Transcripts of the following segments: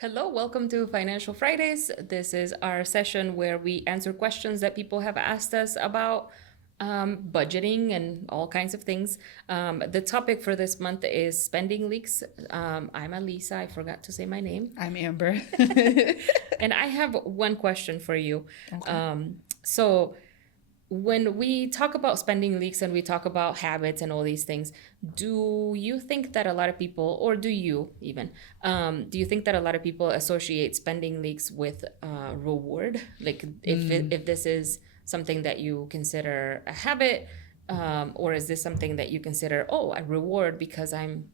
Hello, welcome to Financial Fridays. This is our session where we answer questions that people have asked us about budgeting and all kinds of things. The topic for this month is spending leaks. I'm Alisa, I forgot to say my name. I'm Amber. And I have one question for you. So, when we talk about spending leaks and we talk about habits and all these things, do you think that a lot of people, or do you even, do you think that a lot of people associate spending leaks with reward? Like if this is something that you consider a habit, or is this something that you consider, oh, a reward because I'm,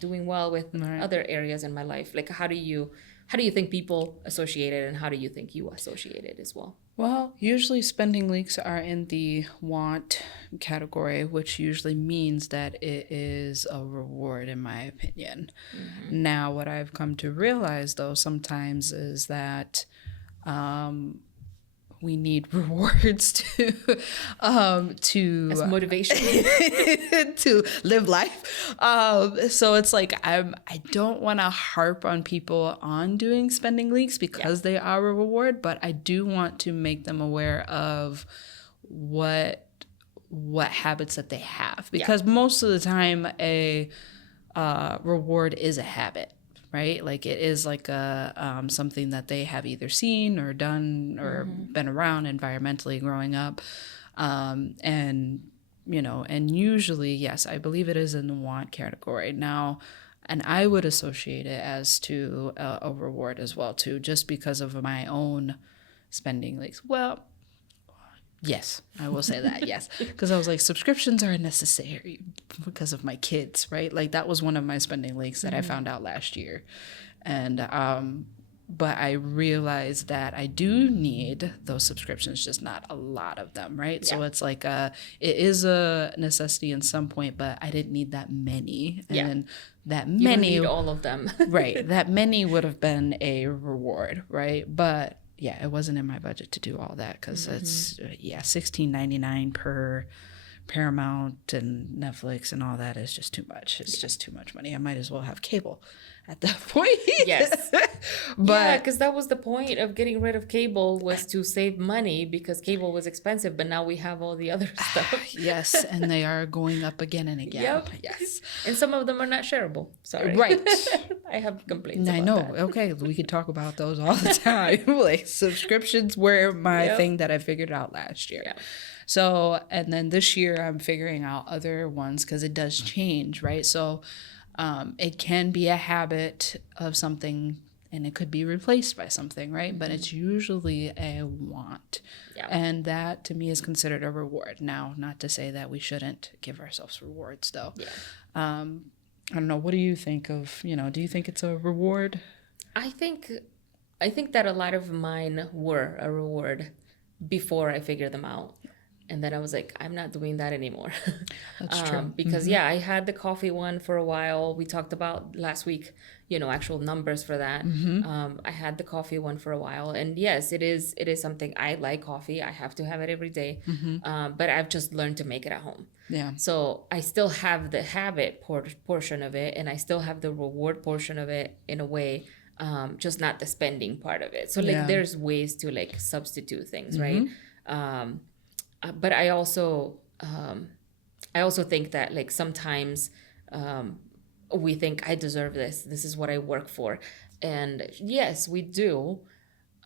doing well with other areas in my life? Like how do you think people associate it, and how do you think you associate it as well? Well, usually spending leaks are in the want category, which usually means that it is a reward, in my opinion. Now, what I've come to realize, though, sometimes is that we need rewards to As motivation. to live life. So it's like I don't want to harp on people on doing spending leaks because they are a reward, but I do want to make them aware of what habits that they have, because most of the time a reward is a habit. Right? Like it is like a something that they have either seen or done or been around environmentally growing up. And usually, yes, I believe it is in the want category. Now, and I would associate it as to a reward as well, too, just because of my own spending leaks. Well, yes, I will say that, yes. Because I was like, subscriptions are necessary because of my kids, right? Like that was one of my spending leaks that I found out last year. And but I realized that I do need those subscriptions, just not a lot of them, right? So it's like it is a necessity in some point, but I didn't need that many. And that You don't many, need all of them. right, that many would have been a reward, right? But yeah, it wasn't in my budget to do all that because it's $16.99 per Paramount and Netflix and all that is just too much. It's just too much money. I might as well have cable at that point. Yes. But because that was the point of getting rid of cable, was to save money because cable was expensive, but now we have all the other stuff. yes, and they are going up again and again. Yep. Yes. And some of them are not shareable. Sorry. Right. I have complaints I about know. that. Okay, we could talk about those all the time. Like subscriptions were my Yep. thing that I figured out last year. Yeah. So, and then this year I'm figuring out other ones because it does change, right? So, it can be a habit of something and it could be replaced by something, right? But it's usually a want. Yeah. And that to me is considered a reward. Now, not to say that we shouldn't give ourselves rewards though. Yeah. I don't know. What do you think of, do you think it's a reward? I think that a lot of mine were a reward before I figured them out. And then I was like, I'm not doing that anymore. That's true. Because I had the coffee one for a while. We talked about last week, actual numbers for that. I had the coffee one for a while, and yes, it is something. I like coffee. I have to have it every day. But I've just learned to make it at home. Yeah. So I still have the habit portion of it, and I still have the reward portion of it in a way. Just not the spending part of it. So there's ways to substitute things, right? But I also think that sometimes we think I deserve this. This is what I work for, and yes, we do.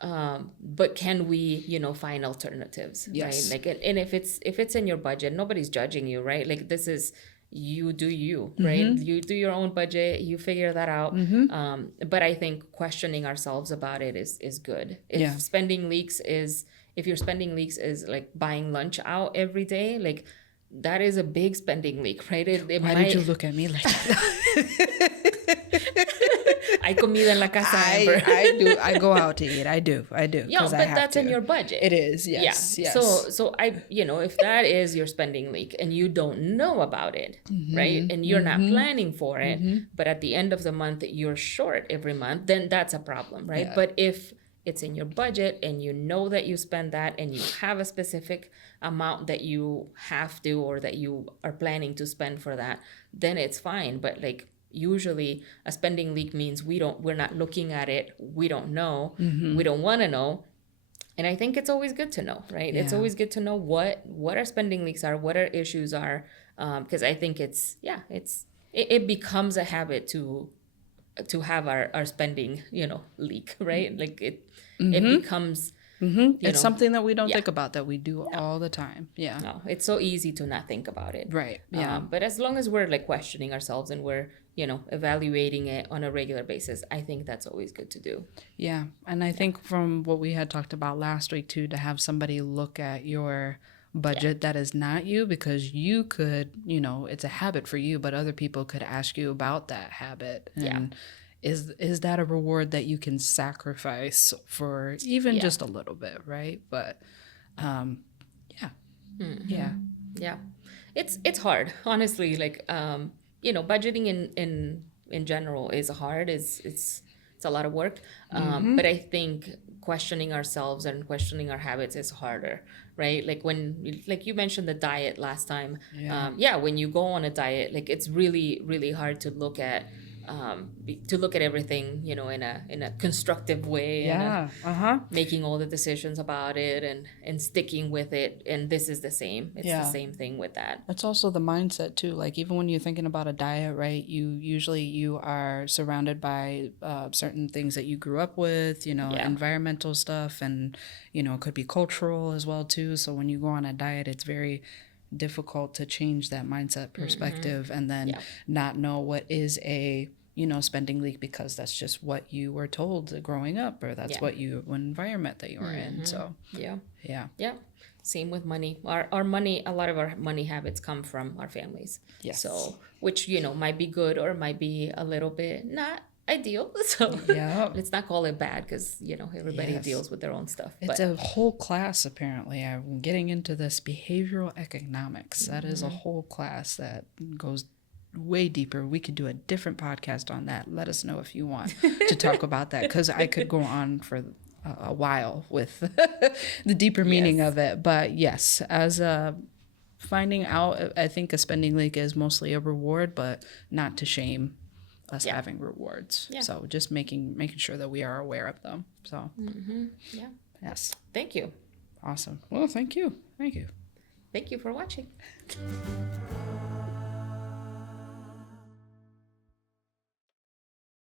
But can we, find alternatives, Yes. right? And if it's in your budget, nobody's judging you, right? Like this is, you do you, right? You do your own budget, you figure that out. But I think questioning ourselves about it is good. If your spending leaks is like buying lunch out every day, like that is a big spending leak, right? Why did you look at me like that? Hay comida en la casa, Amber. I do. I go out to eat. I do. Yeah, but that's in your budget. It is. Yes. Yeah. Yes. So if that is your spending leak and you don't know about it, right? And you're not planning for it, but at the end of the month you're short every month, then that's a problem, right? Yeah. But if it's in your budget and you know that you spend that and you have a specific amount that you have to or that you are planning to spend for that, then it's fine. But usually a spending leak means we're not looking at it, we don't know, Mm-hmm. we don't want to know. And I think it's always good to know, right? It's Yeah. always good to know what our spending leaks are, what our issues are, because I think it becomes a habit to have our spending, leak, right? Like it becomes, Mm-hmm. you It's know, something that we don't yeah. think about that we do all the time. Yeah. no, it's so easy to not think about it. Right. Yeah. But as long as we're like questioning ourselves and we're, evaluating it on a regular basis, I think that's always good to do. Yeah. And I think from what we had talked about last week too, to have somebody look at your budget that is not you, because you could, it's a habit for you, but other people could ask you about that habit. And is that a reward that you can sacrifice for even just a little bit, right? But yeah. Yeah. Yeah, it's hard, honestly. Like, budgeting in general is hard. It's a lot of work. But I think questioning ourselves and questioning our habits is harder, right? Like like you mentioned the diet last time. When you go on a diet, like it's really, really hard to look at everything, in a constructive way. Yeah. Making all the decisions about it and sticking with it. And this is the same. It's the same thing with that. It's also the mindset too. Like even when you're thinking about a diet, right? You are surrounded by certain things that you grew up with, environmental stuff, and it could be cultural as well too. So when you go on a diet, it's very difficult to change that mindset perspective and then not know what is a spending leak, because that's just what you were told growing up, or that's what environment that you were in. So Yeah. Same with money. Our money, a lot of our money habits come from our families. Yes. So, which, might be good or might be a little bit not ideal. So let's not call it bad, because, everybody deals with their own stuff. It's a whole class, apparently. I'm getting into this behavioral economics. That is a whole class that goes way deeper. We could do a different podcast on that. Let us know if you want to talk about that, because I could go on for a while with the deeper meaning of it. But yes, as finding out, I think a spending leak is mostly a reward, but not to shame us having rewards. So just making sure that we are aware of them. So yes. Thank you. Awesome. Well, thank you. Thank you for watching.